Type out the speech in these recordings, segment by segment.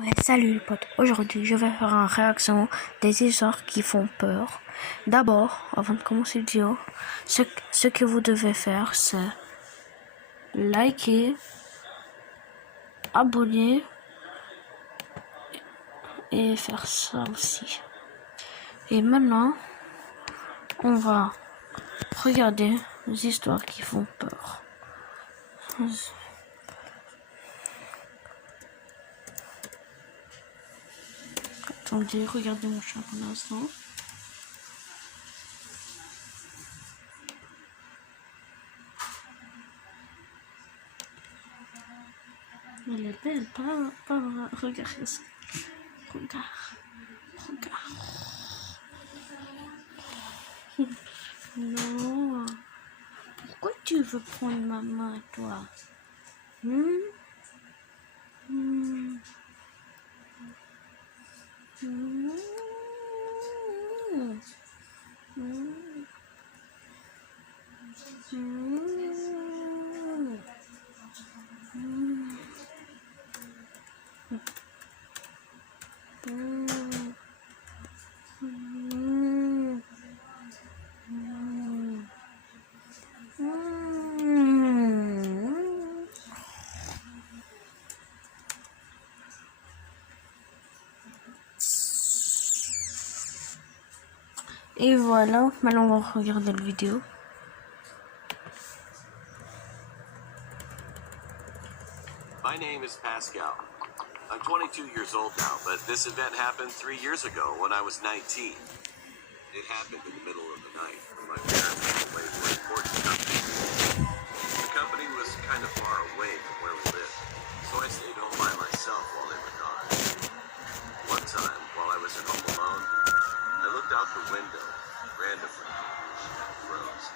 Ouais, salut les potes, aujourd'hui je vais faire une réaction des histoires qui font peur. D'abord, avant de commencer la vidéo, ce que vous devez faire c'est liker, abonner et faire ça aussi. Et maintenant, on va regarder les histoires qui font peur. Attendez, regardez mon chat pour l'instant. Elle est belle, pas regardez ça. Regarde. Non. Pourquoi tu veux prendre ma main, toi? Et voilà, maintenant on va regarder la vidéo. My name is Pascal. I'm 22 years old now, but this event happened 3 years ago when I was 19. It happened in the middle of the night when my parents went away for an important company. The company was kind of far away from where we lived, so I stayed home by myself while they were gone. One time, while I was at home alone, I looked out the window randomly and froze.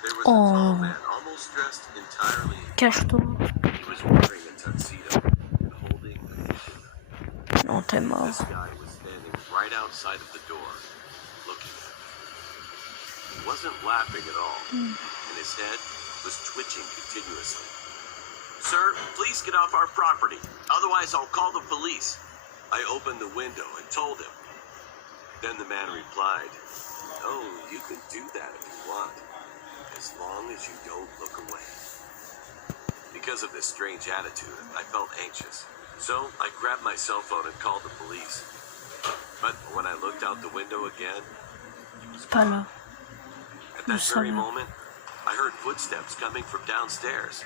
There was a tall man, almost dressed entirely in Cache-toi. He was wearing a tuxedo and holding a fishing knife. Non, t'es mort. This guy was standing right outside of the door, looking at me. He wasn't laughing at all, and his head was twitching continuously. Sir, please get off our property, otherwise I'll call the police. I opened the window and told him. Then the man replied, "Oh, you can do that if you want, as long as you don't look away." Because of this strange attitude, I felt anxious. So I grabbed my cell phone and called the police. But when I looked out the window again, he was gone. At that very moment, I heard footsteps coming from downstairs.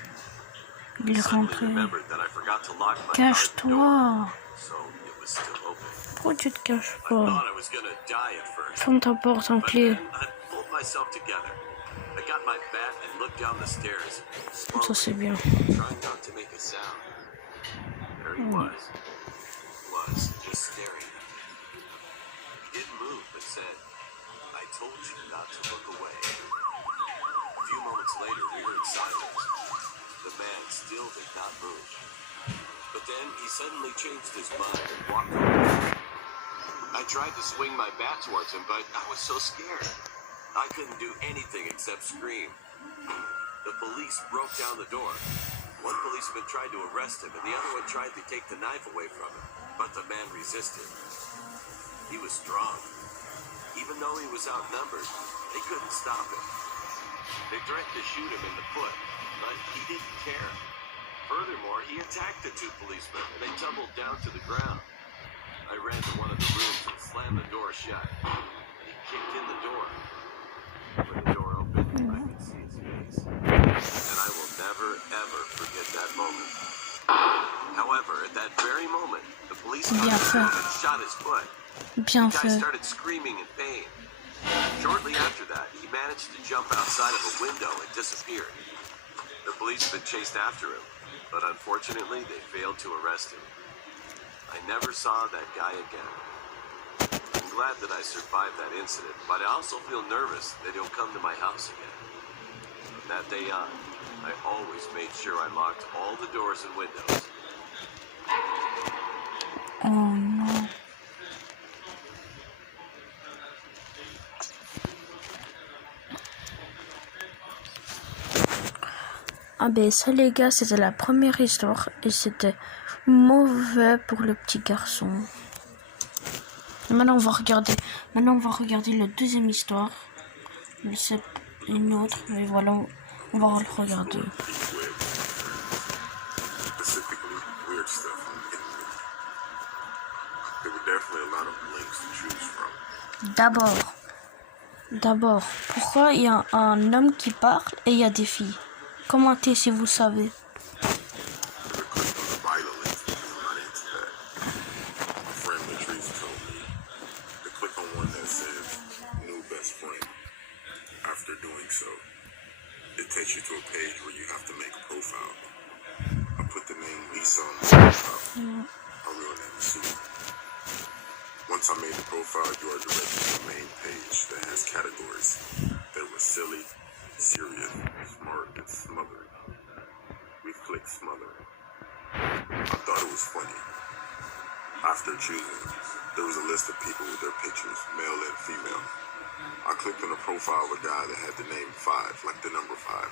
I suddenly remembered that I forgot to lock my car door, so it was still open. Pourquoi tu te caches I pas? thought I was gonna die at first. Ferme ta porte en But clé. then I pulled myself together. I got my bat and looked down the stairs, Ça c'est bien. trying not to make a sound. There he was just staring at me. He didn't move, but said, "I told you not to look away." A few moments later, we heard silence. The man still did not move. But then he suddenly changed his mind and walked away. I tried to swing my bat towards him, but I was so scared. I couldn't do anything except scream. The police broke down the door. One policeman tried to arrest him, and the other one tried to take the knife away from him. But the man resisted. He was strong. Even though he was outnumbered, they couldn't stop him. They threatened to shoot him in the foot, but he didn't care. Furthermore, he attacked the two policemen, and they tumbled down to the ground. I ran to one of the rooms and slammed the door shut. He kicked in the door. When the door opened, I could see his face. And I will never, ever forget that moment. However, at that very moment, the police caught him and shot his foot. Bien The guy fait. started screaming in pain. Shortly after that, he managed to jump outside of a window and disappeared. The policemen chased after him, but unfortunately, they failed to arrest him. I never saw that guy again. I'm glad that I survived that incident, but I also feel nervous that he'll come to my house again. From that day on, I always made sure I locked all the doors and windows. Oh non. Ah ben ça les gars, c'était la première histoire et c'était Mauvais pour le petit garçon. Et maintenant on va regarder le deuxième histoire. C'est une autre, mais voilà, on va le regarder. Specifically, weird stuff on the internet. There were definitely a lot of links to choose from. D'abord, pourquoi il y a un homme qui parle et il y a des filles? Commentez si vous savez. Never clicked on the vital links because I'm not into that. My friend Latrice told me to click on one that says new best friend. After doing so, it takes you to a page where you have to make a profile. I put the name Lisa on the profile. Her real name is Sue. Once I made the profile, you are directed to the main page that has categories. They were silly, serious, smart, and smothering. We clicked smothering. I thought it was funny. After choosing, there was a list of people with their pictures, male and female. I clicked on a profile of a guy that had the name 5, like the number 5.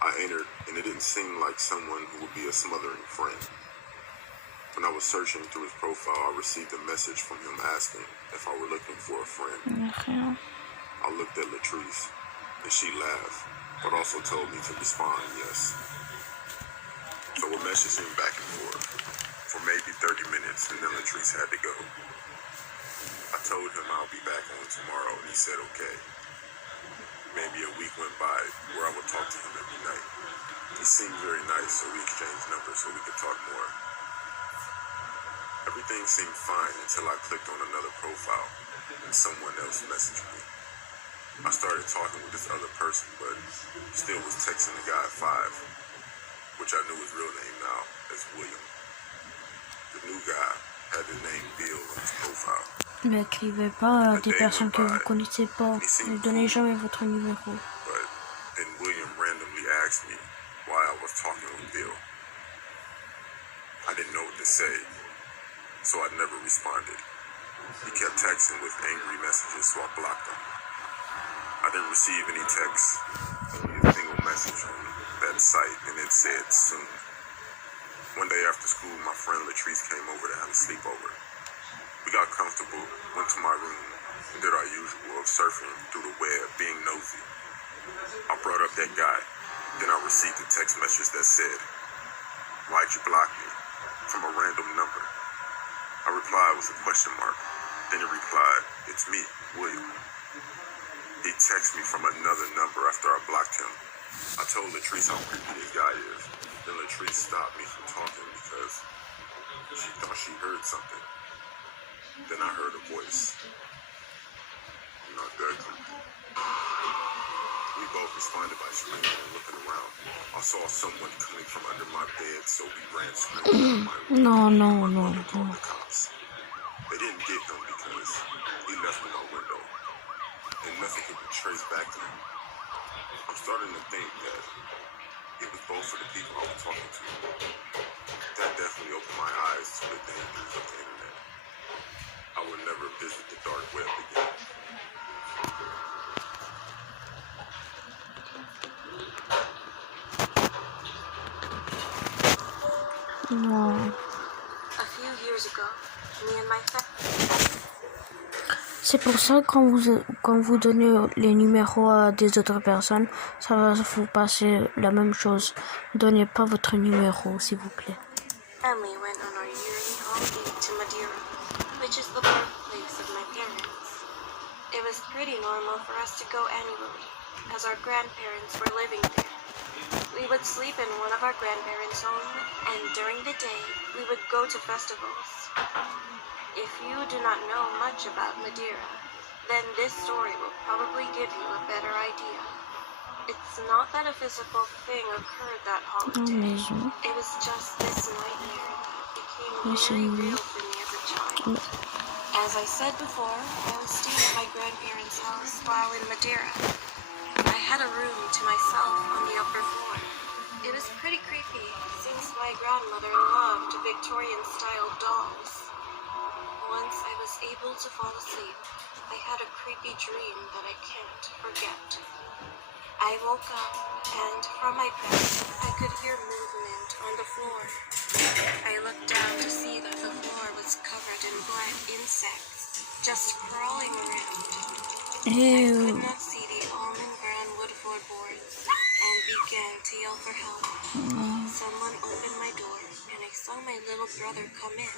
I entered, and it didn't seem like someone who would be a smothering friend. When I was searching through his profile, I received a message from him asking if I were looking for a friend. I looked at Latrice, and she laughed, but also told me to respond yes. So we're messaging back and forth for maybe 30 minutes, and then Latrice had to go. I told him I'll be back on tomorrow, and he said okay. Maybe a week went by where I would talk to him every night. He seemed very nice, so we exchanged numbers so we could talk more. Everything seemed fine until I clicked on another profile and someone else messaged me. I started talking with this other person, but still was texting the guy 5, which I knew his real name now as William. The new guy had the name Bill on his profile. Ne écrivez pas à des personnes que vous connaissez pas. Ne donnez jamais votre numéro. But then William randomly asked me why I was talking with Bill. I didn't know what to say, so I never responded. He kept texting with angry messages, so I blocked him. I didn't receive any texts, only a single message on that site, and it said soon. One day after school, my friend Latrice came over to have a sleepover. We got comfortable, went to my room, and did our usual of surfing through the web, being nosy. I brought up that guy, then I received a text message that said, "Why'd you block me?" from a random number. I replied with a question mark. Then he replied, "It's me, William." He texted me from another number after I blocked him. I told Latrice how creepy this guy is. Then Latrice stopped me from talking because she thought she heard something. Then I heard a voice. "Not that creepy." We both responded by screaming and looking around. I saw someone coming from under my bed, so we ran screaming out of my room. My mother called the cops. They didn't get him because he left me no window, and nothing could be traced back to him. I'm starting to think that it was both of the people I was talking to. That definitely opened my eyes to the dangers of the internet. I would never visit the dark web again. Non. A few years ago, me and my C'est pour ça que quand vous donnez les numéros à des autres personnes, ça va vous passer la même chose. Donnez pas votre numéro, s'il vous plaît. family went on our yearly holiday to Madeira, which is the birthplace of my parents. It was pretty normal for us to go annually, as our grandparents were living there. We would sleep in one of our grandparents' home, and during the day, we would go to festivals. If you do not know much about Madeira, then this story will probably give you a better idea. It's not that a physical thing occurred that holiday. It was just this nightmare that became very real for me as a child. As I said before, I was staying at my grandparents' house while in Madeira. I had a room to myself on the upper floor. It was pretty creepy since my grandmother loved Victorian-style dolls. Once I was able to fall asleep, I had a creepy dream that I can't forget. I woke up, and from my bed, I could hear movement on the floor. I looked down to see that the floor was covered in black insects, just crawling around. I could not see the almond brown wood floorboards and began to yell for help. Someone opened my door, and I saw my little brother come in,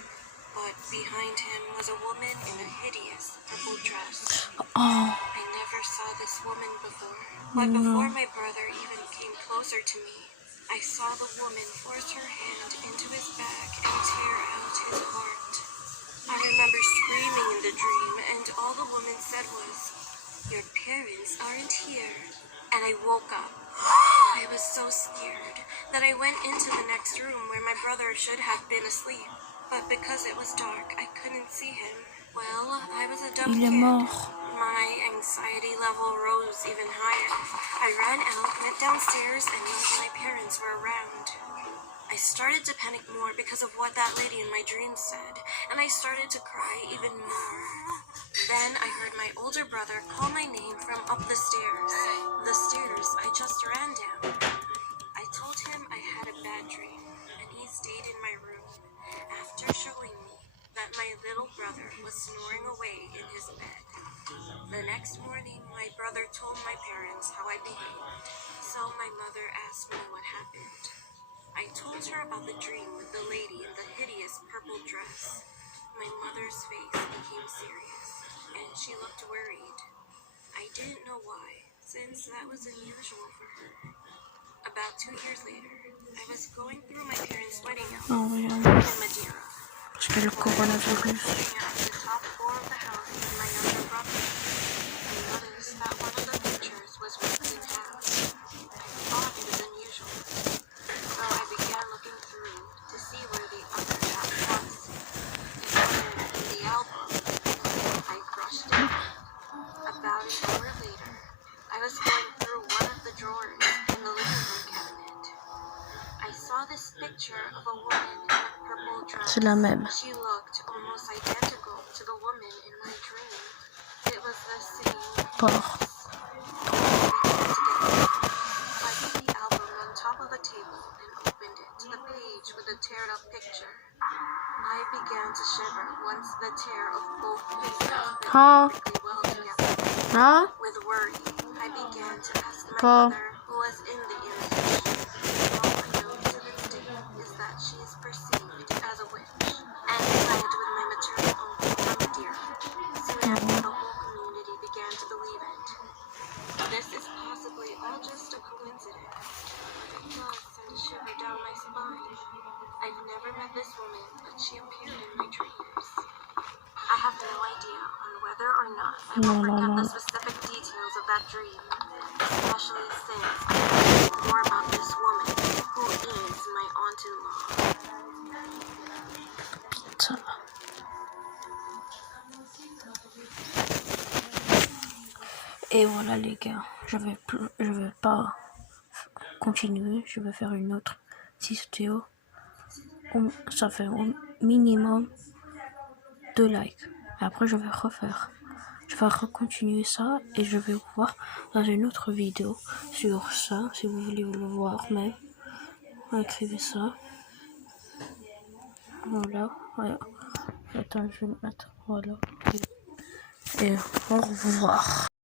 but behind him was a woman in a hideous purple dress. I never saw this woman before, but before my brother even came closer to me, I saw the woman force her hand into his back and tear out his heart. I remember screaming in the dream, and all the woman said was, "Your parents aren't here." And I woke up. I was so scared that I went into the next room where my brother should have been asleep, but because it was dark, I couldn't see him. Well, I was a dumb Il est kid. mort. My anxiety level rose even higher. I ran out, went downstairs, and none of my parents were around. I started to panic more because of what that lady in my dream said, and I started to cry even more. Then I heard my older brother call my name from up the stairs. The stairs I just ran down. I told him I had a bad dream, and he stayed in my room after showing me that my little brother was snoring away in his bed. The next morning, my brother told my parents how I behaved, so my mother asked me what happened. I told her about the dream with the lady in the hideous purple dress. My mother's face became serious, and she looked worried. I didn't know why, since that was unusual for her. About 2 years later, I was going through my parents' wedding album in Madeira. Parce que le coronavirus. Sitting at the top floor of the house with my younger brother, I noticed that one of the pictures was ripped in half. I thought it was unusual, so I began looking through to see where the other half was. It wasn't in the album. I crushed it. About an hour later, I was going through one of the drawers in the living room cabinet. I saw this picture of a woman in a purple dress. C'est la même. She looked almost identical to the woman in my dream. It was the same Peur. dress. I began to get nervous. I put the album on top of a table and opened it to the page with the teared up picture. I began to shiver once the tear of both pieces fit perfectly well together. With worry, I began to ask my mother who was in the image. All I know to this day is that she is perceived as a witch and lived with my maternal uncle from Madeira. Soon after, the whole community began to believe it. This is possibly all just a coincidence, but it does send a shiver down my spine. I've never met this woman, but she appeared in my dreams. I have no idea on whether or not I will forget the specific details of that dream, especially since I know more about this woman, who is my aunt-in-law. Ça va. Et voilà les gars, je vais pas continuer, je vais faire une autre vidéo. Ça fait au minimum 2 likes. Et après je vais refaire. Je vais recontinuer ça et je vais vous voir dans une autre vidéo sur ça. Si vous voulez le voir même, écrivez ça. Voilà. Attends, je vais le mettre. Voilà. Et au revoir.